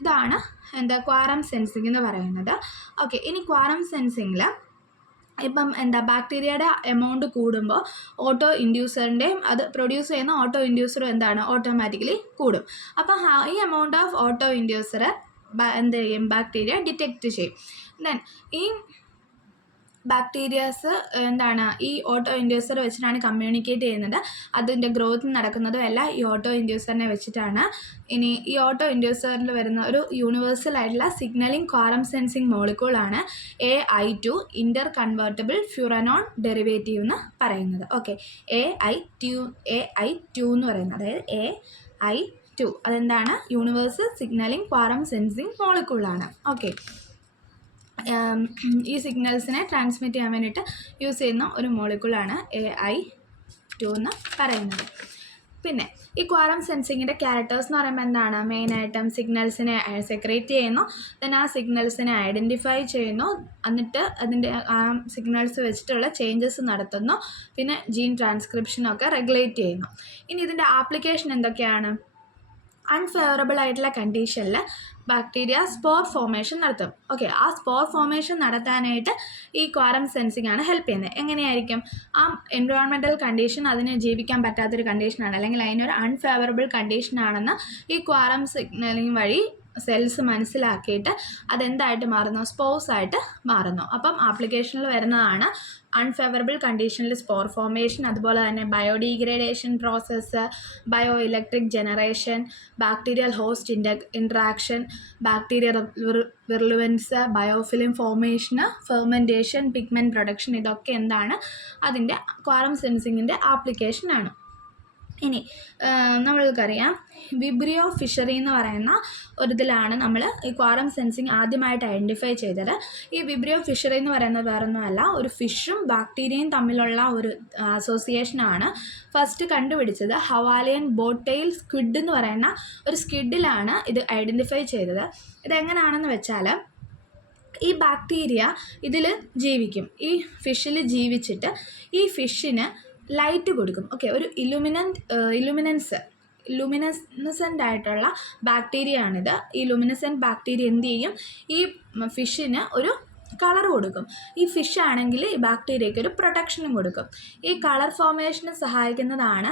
ഇതാണ് എന്താ quorum sensing എന്ന് പറയുന്നത്. ഓക്കെ, ഇനി ക്വാറം സെൻസിങ്ങിൽ ഇപ്പം ബാക്ടീരിയയുടെ എമൗണ്ട് കൂടുമ്പോൾ ഓട്ടോ ഇൻഡ്യൂസറിൻ്റെയും അത് പ്രൊഡ്യൂസ് ചെയ്യുന്ന ഓട്ടോ ഇൻഡ്യൂസറും ഓട്ടോമാറ്റിക്കലി കൂടും. അപ്പം ഈ എമൗണ്ട് ഓഫ് ഓട്ടോ ഇൻഡ്യൂസർ എന്ത് ചെയ്യും, ബാക്ടീരിയ ഡിറ്റക്റ്റ് ചെയ്യും. ദെൻ ഈ ബാക്ടീരിയാസ് ഈ ഓട്ടോ ഇൻഡ്യൂസർ വെച്ചിട്ടാണ് കമ്മ്യൂണിക്കേറ്റ് ചെയ്യുന്നത്. അതിൻ്റെ ഗ്രോത്ത് നടക്കുന്നതും എല്ലാം ഈ ഓട്ടോ ഇൻഡ്യൂസറിനെ വെച്ചിട്ടാണ്. ഇനി ഈ ഓട്ടോ ഇൻഡ്യൂസറിൽ വരുന്ന ഒരു യൂണിവേഴ്സൽ ആയിട്ടുള്ള സിഗ്നലിംഗ് ക്വാറം സെൻസിങ് മോളിക്യൂളാണ് AI2 inter convertible furanone derivative എന്ന് പറയുന്നത്. ഓക്കെ, AI2 എന്ന് പറയുന്നത്, അതായത് AI2 അതെന്താണ്, യൂണിവേഴ്സൽ സിഗ്നലിംഗ് ക്വാറം സെൻസിങ് മോളിക്യൂളാണ്. ഓക്കെ, ഈ സിഗ്നൽസിനെ ട്രാൻസ്മിറ്റ് ചെയ്യാൻ വേണ്ടിയിട്ട് യൂസ് ചെയ്യുന്ന ഒരു മോളിക്യൂളാണ് AI2 എന്ന് പറയുന്നത്. പിന്നെ ഈ ക്വാറം സെൻസിങ്ങിൻ്റെ ക്യാരക്ടേഴ്സ് എന്ന് പറയുമ്പോൾ എന്താണ്, മെയിനായിട്ടും സിഗ്നൽസിനെ സെക്രേറ്റ് ചെയ്യുന്നു, ദെൻ ആ സിഗ്നൽസിനെ ഐഡൻറ്റിഫൈ ചെയ്യുന്നു, എന്നിട്ട് അതിൻ്റെ ആ സിഗ്നൽസ് വെച്ചിട്ടുള്ള ചേഞ്ചസ് നടത്തുന്നു, പിന്നെ ജീൻ ട്രാൻസ്ക്രിപ്ഷനൊക്കെ റെഗുലേറ്റ് ചെയ്യുന്നു. ഇനി ഇതിൻ്റെ ആപ്ലിക്കേഷൻ എന്തൊക്കെയാണ്? അൺഫേവറബിൾ ആയിട്ടുള്ള കണ്ടീഷനിൽ ബാക്ടീരിയ സ്പോർ ഫോർമേഷൻ നടത്തും. ഓക്കെ, ആ സ്പോർ ഫോർമേഷൻ നടത്താനായിട്ട് ഈ ക്വാറം സെൻസിങ് ആണ് ഹെൽപ്പ് ചെയ്യുന്നത്. എങ്ങനെയായിരിക്കും? ആ എൻവയോൺമെൻറ്റൽ കണ്ടീഷൻ അതിന് ജീവിക്കാൻ പറ്റാത്തൊരു കണ്ടീഷനാണ്, അല്ലെങ്കിൽ അതിനൊരു അൺഫേവറബിൾ കണ്ടീഷനാണെന്ന് ഈ ക്വാറം സിഗ്നലിംഗ് വഴി സെൽസ് മനസ്സിലാക്കിയിട്ട് അതെന്തായിട്ട് മാറുന്നു, സ്പോർസ് ആയിട്ട് മാറുന്നു. അപ്പം ആപ്ലിക്കേഷനിൽ വരുന്നതാണ് അൺഫേവറബിൾ കണ്ടീഷനിൽ സ്പോർ ഫോർമേഷൻ, അതുപോലെ തന്നെ biodegradation process, bio electric generation, bacterial host interaction, bacteria virulence, biofilm ഫോർമേഷന്, ഫെർമെൻറ്റേഷൻ, പിഗ്മെൻറ്റ് പ്രൊഡക്ഷൻ, ഇതൊക്കെ അതിൻ്റെ ക്വാറം സെൻസിങ്ങിൻ്റെ ആപ്ലിക്കേഷനാണ്. ഇനി നമ്മൾക്കറിയാം വിബ്രിയോ ഫിഷറി എന്ന് പറയുന്ന ഒരിതിലാണ് നമ്മൾ ഈ ക്വാറം സെൻസിങ് ആദ്യമായിട്ട് ഐഡൻറ്റിഫൈ ചെയ്തത്. ഈ വിബ്രിയോ ഫിഷറി എന്ന് പറയുന്നത് വേറൊന്നുമല്ല, ഒരു ഫിഷും ബാക്ടീരിയയും തമ്മിലുള്ള ഒരു അസോസിയേഷനാണ് ഫസ്റ്റ് കണ്ടുപിടിച്ചത്. ഹവാലിയൻ ബോട്ടെയിൽ സ്ക്വിഡ് എന്ന് പറയുന്ന ഒരു സ്ക്വിഡിലാണ് ഇത് ഐഡൻറ്റിഫൈ ചെയ്തത്. ഇതെങ്ങനെയാണെന്ന് വെച്ചാൽ, ഈ ബാക്ടീരിയ ഇതിൽ ജീവിക്കും, ഈ ഫിഷിൽ ജീവിച്ചിട്ട് ഈ ഫിഷിന് ലൈറ്റ് കൊടുക്കും. ഓക്കെ, ഒരു ലുമിനസെൻ്റ് ആയിട്ടുള്ള ബാക്ടീരിയ ആണിത്. ഈ ലുമിനസെൻ്റ് ബാക്ടീരിയ എന്ത് ചെയ്യും, ഈ ഫിഷിന് ഒരു കളർ കൊടുക്കും. ഈ ഫിഷ് ആണെങ്കിൽ ഈ ബാക്ടീരിയയ്ക്ക് ഒരു പ്രൊട്ടക്ഷനും കൊടുക്കും. ഈ കളർ ഫോർമേഷന് സഹായിക്കുന്നതാണ്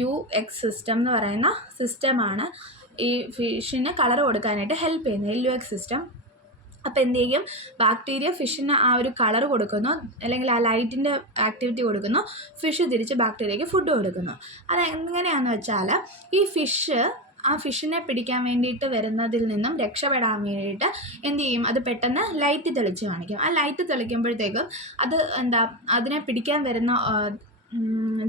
LUX സിസ്റ്റം എന്ന് പറയുന്ന സിസ്റ്റമാണ് ഈ ഫിഷിന് കളർ കൊടുക്കാനായിട്ട് ഹെൽപ്പ് ചെയ്യുന്നത്, LUX സിസ്റ്റം. അപ്പോൾ എന്ത് ചെയ്യും, ബാക്ടീരിയ ഫിഷിന് ആ ഒരു കളർ കൊടുക്കുന്നു, അല്ലെങ്കിൽ ആ ലൈറ്റിൻ്റെ ആക്ടിവിറ്റി കൊടുക്കുന്നു, ഫിഷ് തിരിച്ച് ബാക്ടീരിയയ്ക്ക് ഫുഡ് കൊടുക്കുന്നു. അത് എങ്ങനെയാണെന്ന് വെച്ചാൽ, ഈ ആ ഫിഷിനെ പിടിക്കാൻ വേണ്ടിയിട്ട് വരുന്നതിൽ നിന്നും രക്ഷപ്പെടാൻ വേണ്ടിയിട്ട് എന്ത് ചെയ്യും, അത് പെട്ടെന്ന് ലൈറ്റ് തെളിച്ച് കാണിക്കും. ആ ലൈറ്റ് തെളിക്കുമ്പോഴത്തേക്കും അത് അതിനെ പിടിക്കാൻ വരുന്ന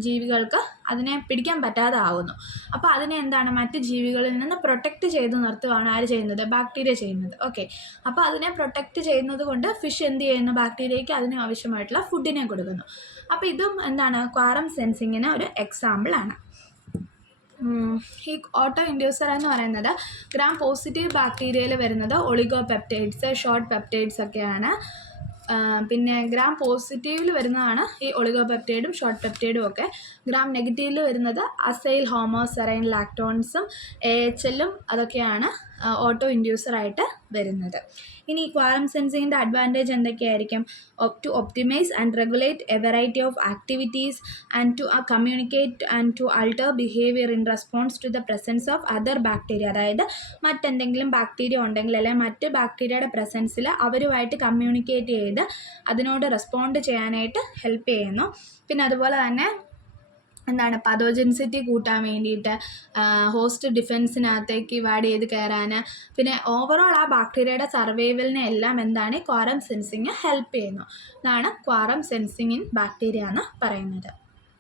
ജീവികൾക്ക് അതിനെ പിടിക്കാൻ പറ്റാതെ ആവുന്നു. അപ്പോൾ അതിനെ മറ്റ് ജീവികളിൽ നിന്ന് പ്രൊട്ടക്റ്റ് ചെയ്ത് നിർത്തുകയാണ് ആര് ചെയ്യുന്നത്, ബാക്ടീരിയ ചെയ്യുന്നത്. ഓക്കെ, അപ്പോൾ അതിനെ പ്രൊട്ടക്റ്റ് ചെയ്യുന്നത് കൊണ്ട് ഫിഷ് എന്ത് ചെയ്യുന്നു, ബാക്ടീരിയയ്ക്ക് അതിന് ആവശ്യമായിട്ടുള്ള ഫുഡിനെ കൊടുക്കുന്നു. അപ്പോൾ ഇതും ക്വാറം സെൻസിങ്ങിന് ഒരു എക്സാമ്പിളാണ്. ഈ ഓട്ടോ ഇൻഡ്യൂസർ എന്ന് പറയുന്നത് ഗ്രാം പോസിറ്റീവ് ബാക്ടീരിയയിൽ വരുന്നത് ഒളിഗോ പെപ്റ്റൈഡ്സ്, ഷോർട്ട് പെപ്റ്റൈഡ്സ് ഒക്കെയാണ്. പിന്നെ ഗ്രാം പോസിറ്റീവിൽ വരുന്നതാണ് ഈ ഒളിഗോ പെപ്റ്റൈഡും ഷോർട്ട് പെപ്റ്റൈഡും ഒക്കെ. ഗ്രാം നെഗറ്റീവിൽ വരുന്നത് അസൈൽ ഹോമോസെറൈൻ ലാക്ടോൺസും AHLും അതൊക്കെയാണ് ഓട്ടോ ഇൻഡ്യൂസറായിട്ട് വരുന്നത്. ഇനി ക്വാറം സെൻസിങ്ങിൻ്റെ അഡ്വാൻറ്റേജ് എന്തൊക്കെയായിരിക്കും? To optimize and regulate a variety of activities and to communicate and to alter behaviour in response to the presence of other bacteria. അതായത് മറ്റെന്തെങ്കിലും ബാക്ടീരിയ ഉണ്ടെങ്കിൽ, അല്ലെങ്കിൽ മറ്റ് ബാക്ടീരിയയുടെ പ്രസൻസിൽ അവരുമായിട്ട് കമ്മ്യൂണിക്കേറ്റ് ചെയ്ത് അതിനോട് റെസ്പോണ്ട് ചെയ്യാനായിട്ട് ഹെൽപ്പ് ചെയ്യുന്നു. പിന്നെ അതുപോലെ തന്നെ പതോജൻസിറ്റി കൂട്ടാൻ വേണ്ടിയിട്ട്, ഹോസ്റ്റ് ഡിഫെൻസിനകത്തേക്ക് വാഡ് ചെയ്ത് കയറാൻ, പിന്നെ ഓവറോൾ ആ ബാക്ടീരിയയുടെ സർവൈവലിനെ എല്ലാം ക്വാറം സെൻസിങ് ഹെൽപ്പ് ചെയ്യുന്നു. ഇതാണ് ക്വാറം സെൻസിങ് ഇൻ ബാക്ടീരിയ എന്ന് പറയുന്നത്.